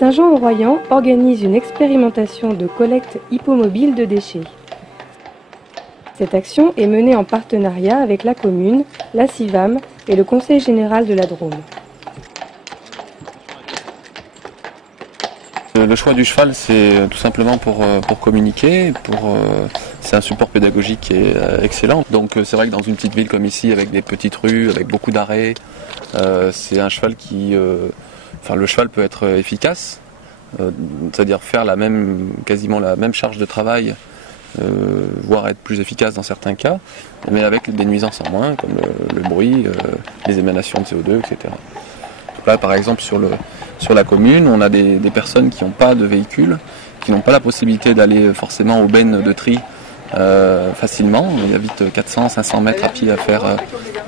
Saint-Jean-au-Royan organise une expérimentation de collecte hippomobile de déchets. Cette action est menée en partenariat avec la commune, la CIVAM et le Conseil général de la Drôme. Le choix du cheval, c'est tout simplement pour communiquer, c'est un support pédagogique qui est excellent. Donc c'est vrai que dans une petite ville comme ici, avec des petites rues, avec beaucoup d'arrêts, c'est un cheval le cheval peut être efficace, c'est-à-dire faire quasiment la même charge de travail, voire être plus efficace dans certains cas, mais avec des nuisances en moins, comme le bruit, les émanations de CO2, etc. Donc là, par exemple, sur la commune, on a des personnes qui n'ont pas de véhicule, qui n'ont pas la possibilité d'aller forcément aux bennes de tri facilement. Il y a vite 400-500 mètres à pied à faire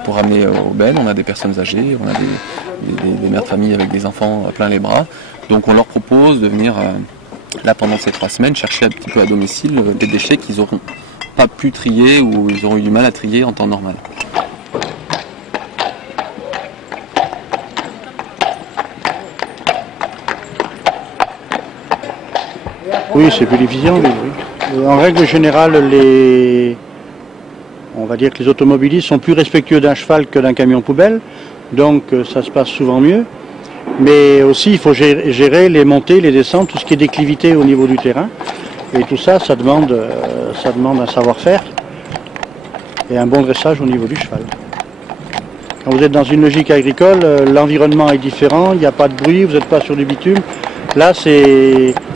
pour amener aux bennes. On a des personnes âgées, on a des mères de famille avec des enfants plein les bras. Donc on leur propose de venir là pendant ces 3 semaines chercher un petit peu à domicile des déchets qu'ils n'auront pas pu trier ou ils auront eu du mal à trier en temps normal. Oui, c'est plus difficile. Oui. En règle générale, on va dire que les automobilistes sont plus respectueux d'un cheval que d'un camion poubelle, donc ça se passe souvent mieux. Mais aussi, il faut gérer les montées, les descentes, tout ce qui est déclivité au niveau du terrain. Et tout ça, ça demande un savoir-faire et un bon dressage au niveau du cheval. Quand vous êtes dans une logique agricole, l'environnement est différent, il n'y a pas de bruit, vous n'êtes pas sur du bitume. Là,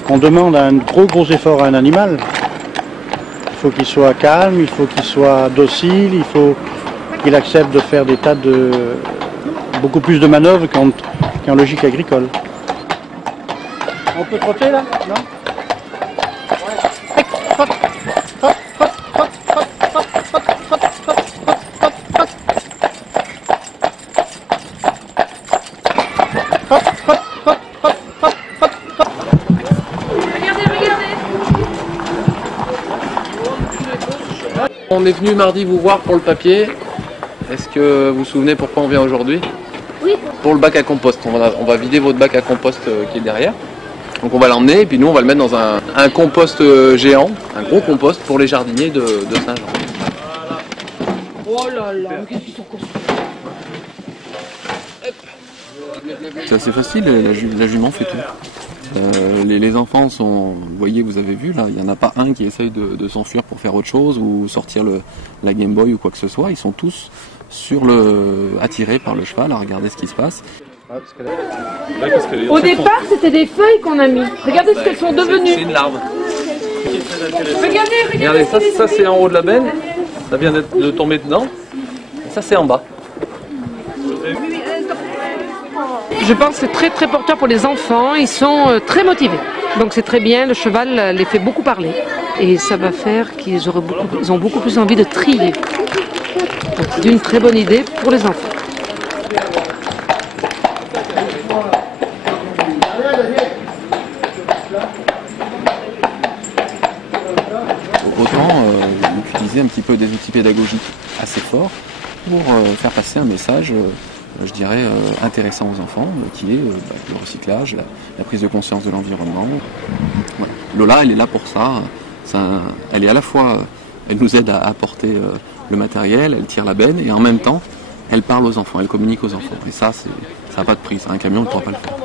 on demande un gros effort à un animal. Il faut qu'il soit calme, il faut qu'il soit docile, il faut qu'il accepte de faire des tas beaucoup plus de manœuvres qu'en logique agricole. On peut trotter là? Non? On est venu mardi vous voir pour le papier. Est-ce que vous vous souvenez pourquoi on vient aujourd'hui? Oui. Pour le bac à compost. On va vider votre bac à compost qui est derrière. Donc on va l'emmener et puis nous on va le mettre dans un compost géant, un gros compost pour les jardiniers de Saint-Jean. Oh là là, qu'est-ce qu'ils sont construits? C'est assez facile, la jument fait tout. Les enfants sont, vous voyez, vous avez vu là, il n'y en a pas un qui essaye de s'enfuir pour faire autre chose ou sortir la Game Boy ou quoi que ce soit. Ils sont tous attirés par le cheval à regarder ce qui se passe. Au départ, c'était des feuilles qu'on a mis. Regardez ce qu'elles sont devenues. C'est une larve. Regardez, ça c'est en haut de la benne, ça vient de tomber dedans. Ça c'est en bas. Je pense que c'est très très porteur pour les enfants, ils sont très motivés. Donc c'est très bien, le cheval les fait beaucoup parler. Et ça va faire qu'ils ont beaucoup plus envie de trier. Donc c'est une très bonne idée pour les enfants. Autant utiliser un petit peu des outils pédagogiques assez forts pour faire passer un message je dirais, intéressant aux enfants, qui est le recyclage, la prise de conscience de l'environnement. Voilà. Lola, elle est là pour ça. Elle est à la fois, elle nous aide à apporter le matériel, elle tire la benne, et en même temps, elle parle aux enfants, elle communique aux enfants. Et ça n'a pas de prix, un camion ne pourra pas le faire.